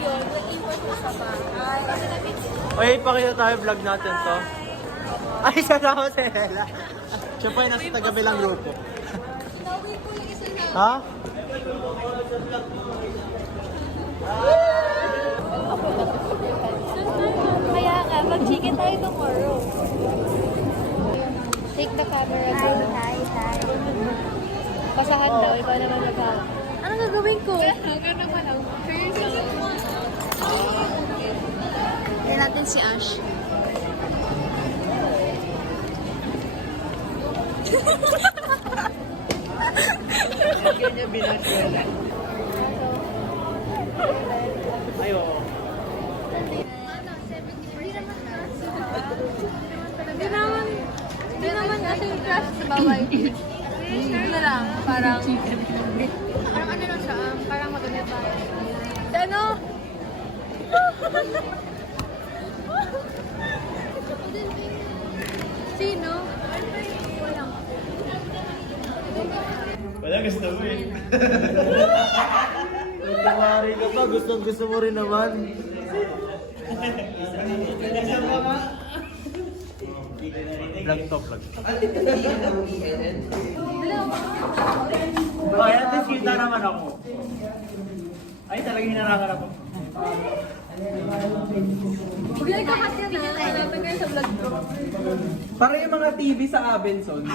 yun, nag-import ko sa bahay. Oy, pakita tayo vlog natin to. Ay, siya na ako si Ella. Siya pa yung nasa taga-bilang grupo. Nauwi ko yung isa na. Ha? Kaya nga, mag-chicken tayo tomorrow. Take the camera. Hi. Pasahan daw, ikaw naman mag-hawak. Anong gagawin ko? Gano'n pa lang. Kaya natin si Ash. Kanya binaswela. Ayo. Hindi naman kasi yung crush sa bawal. Ano lang, parang ano lang siya, parang maganda ba? Sa ano? Sino? Walang. Wala gusto mo eh. Nagkamari ka pa, gusto mo rin naman. Vlog to. Ay, at least kita naman ako. Ay, talagang hinarangan ako. Bigay ka kasi na, natin kayo sa vlog ko. Parang yung mga TV sa Abenson.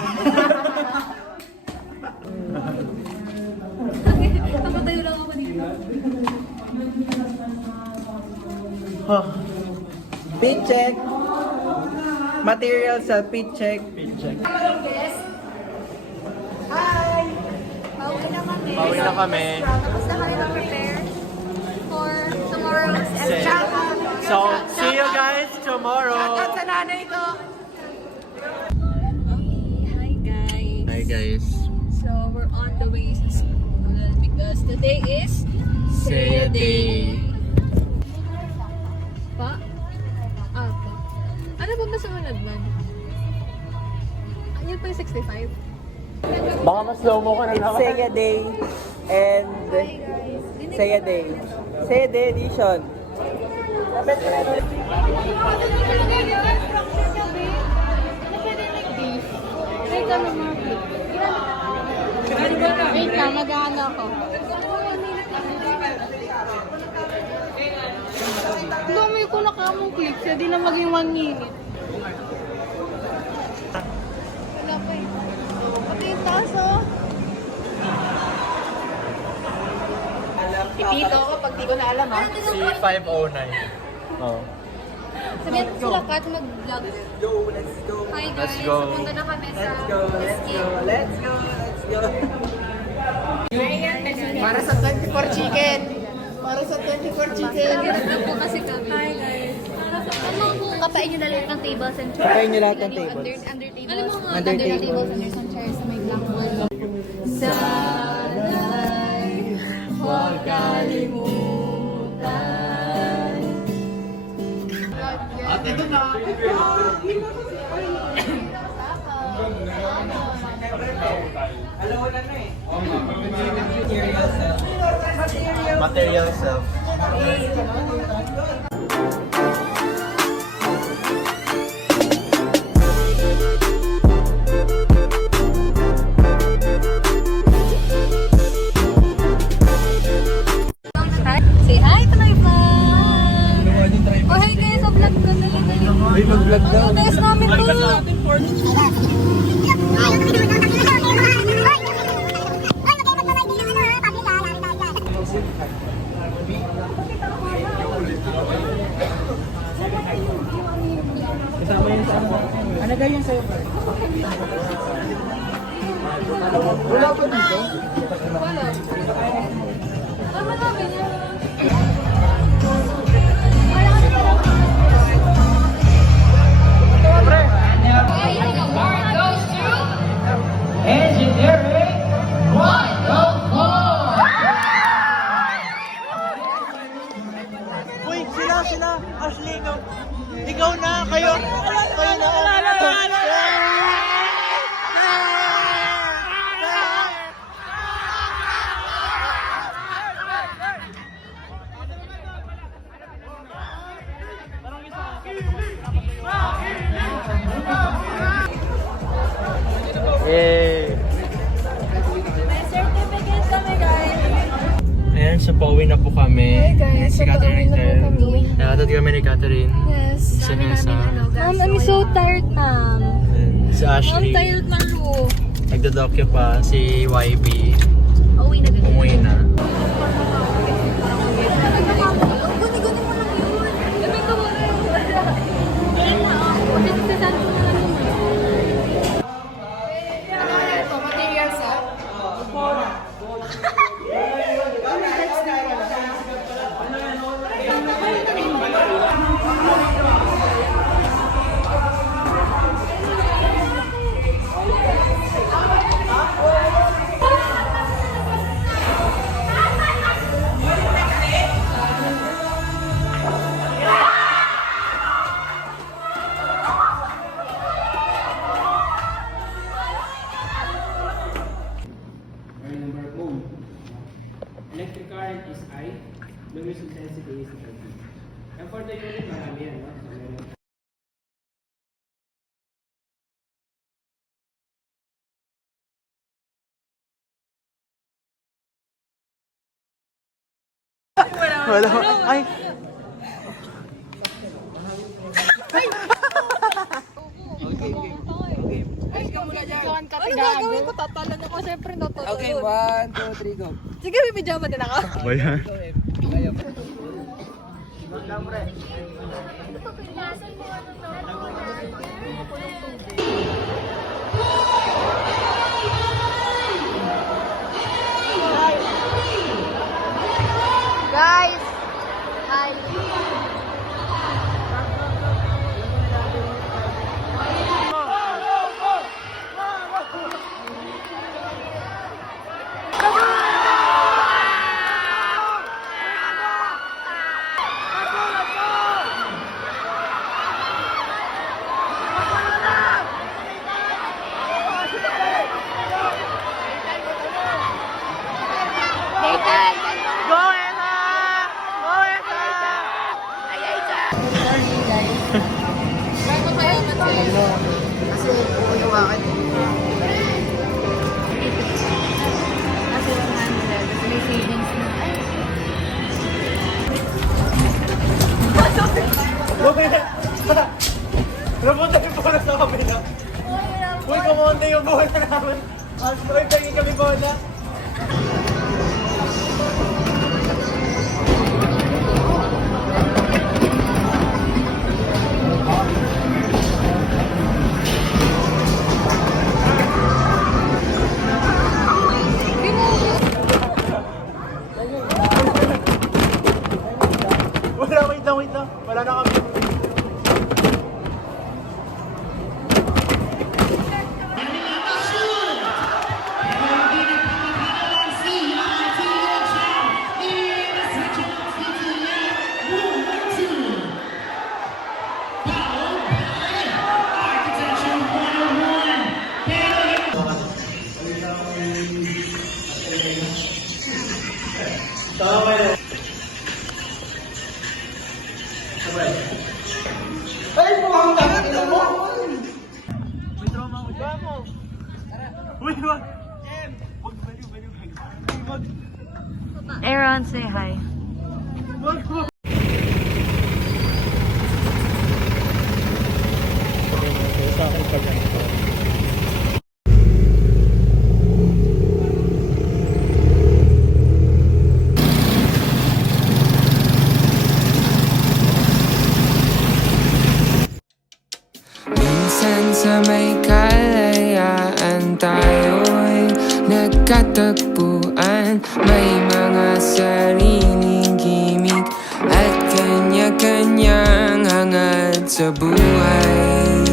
Napatayo lang ako dito. Pit check. Material sa pit check. Pauwi na kami. Tapos na kami mag-prepare for tomorrow's exam. So, see you guys tomorrow. Shoutout sa nanay ko. Hi guys. Hi guys. So we're on the way sa school because today is Say a day. Pa? Pa. Ano ba masunod man? Yan pa yung 65? Baka mas slow mo ka na naman. Say a day and say a day. Say a day edition. Wait na, mag-ano ako. Dami ko nakamong click, siya di na maging 1 minute. Wala pa eh. Pati yung taas oh. Ipito ko pag di ko na alam ha. C509. Oh. Sabihan ko sila Kat mag-vlog. Let's go. Hi guys, Let's go. pupunta na kami sa Let's go. Let's go. Para sa 24 chicken. Para sa 24 chicken. Nag-vlog po kasi kami. Hi guys. Kapain nyo na lahat ng tables and chairs. Kapain nyo lahat ng tables. Under tables. Alam mo mga Under under tables. tables, under some chairs sa may black wall. Sana'y huwag kalimutan. At ito na. Material self. Say hi to my vlog! Oh, hey guys, sa vlog ko na lang. Uy, mag-vlog daw. Ang guys namin to. Kasama yun sa ano. Ano ga yun sa'yo? Wala pa dito? Wala. Tama namin yan. Engineering 104! Uy, sila. Ashley, ikaw na, kayo na. Yay! May certificate kami, guys. Ayan, so pauwi na po kami. Hey, guys. Si So, pauwi Catherine na po Tel. kami. Nakatad kami ni Catherine. Yes. Si Nessa. Ma'am, I'm so tired, ma'am. And si Ma'am, Ashley. tired na ro. Nagdodokyo pa. Si YB. Uwi na ganun. Umuwi na. Guni-guni mo lang yun. Gabi ko mo na yung Yan na, oh. Kasi sasabi ko na lang yun. Ano ito? Materials, ah? Number of mode. Electric current is I, luminous intensity is RT. And for the unit, marami yan, no? So, meron. Wala. Ay! Ay, ikaw muna dyan. Ano gagawin ko? Tatalan ako. Siyempre, natutuloy. Okay, 1, 2, 3, go. Sige, may pijama din ako. Ba yan? Guys! Hi! Nathan! Go, Ella! Go, Ella! Bago kayo mag-sale. Kasi buo yung akin. Kasi 100. May savings na. Napunta yung bola sa kabila. Uy, kumonte yung bola namin. As boy, pahingin kami bola. Wala, wait lang. Wala na kami. Uy, wag! Wag, baliw. Wag, Aaron, say hi. wag. Sa akin pag ganito. Minsan sa may kalayaan tayo'y nagkatagpuan. May mga sariling gimmick at kanya-kanyang hangad sa buhay.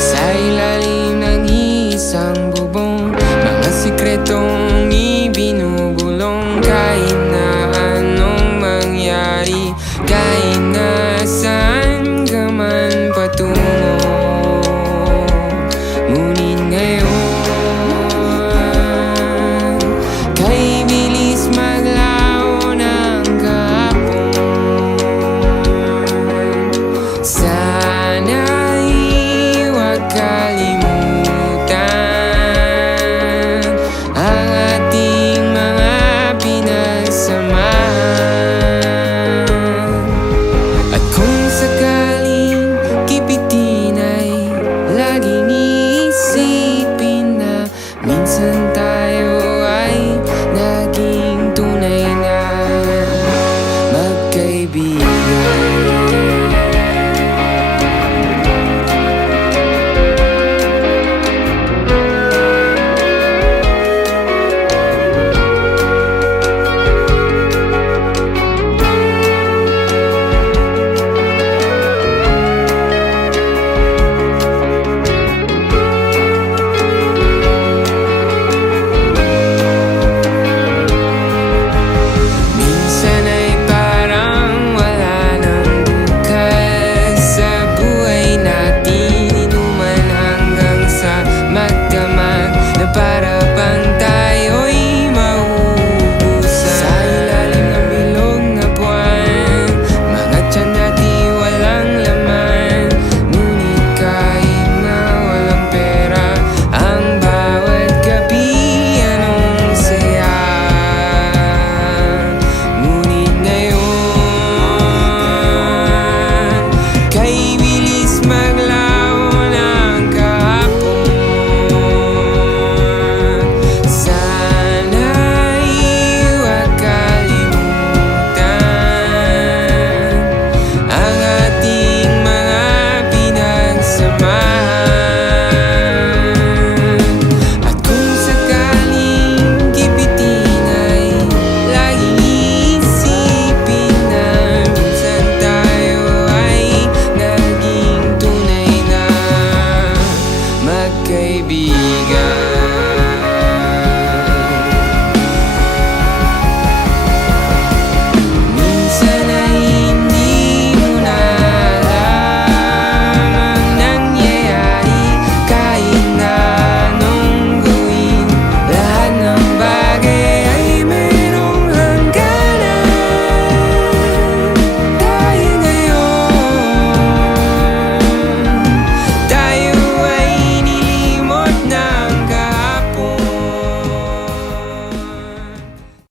Sa ilalim ng isang bubong, mga sikretong ibinubulong. Kahit na anong mangyari, kahit na saan ka man patungo, ngunit ngayon, kay bilis maglaho ng kahapon. Sa pag-ibig.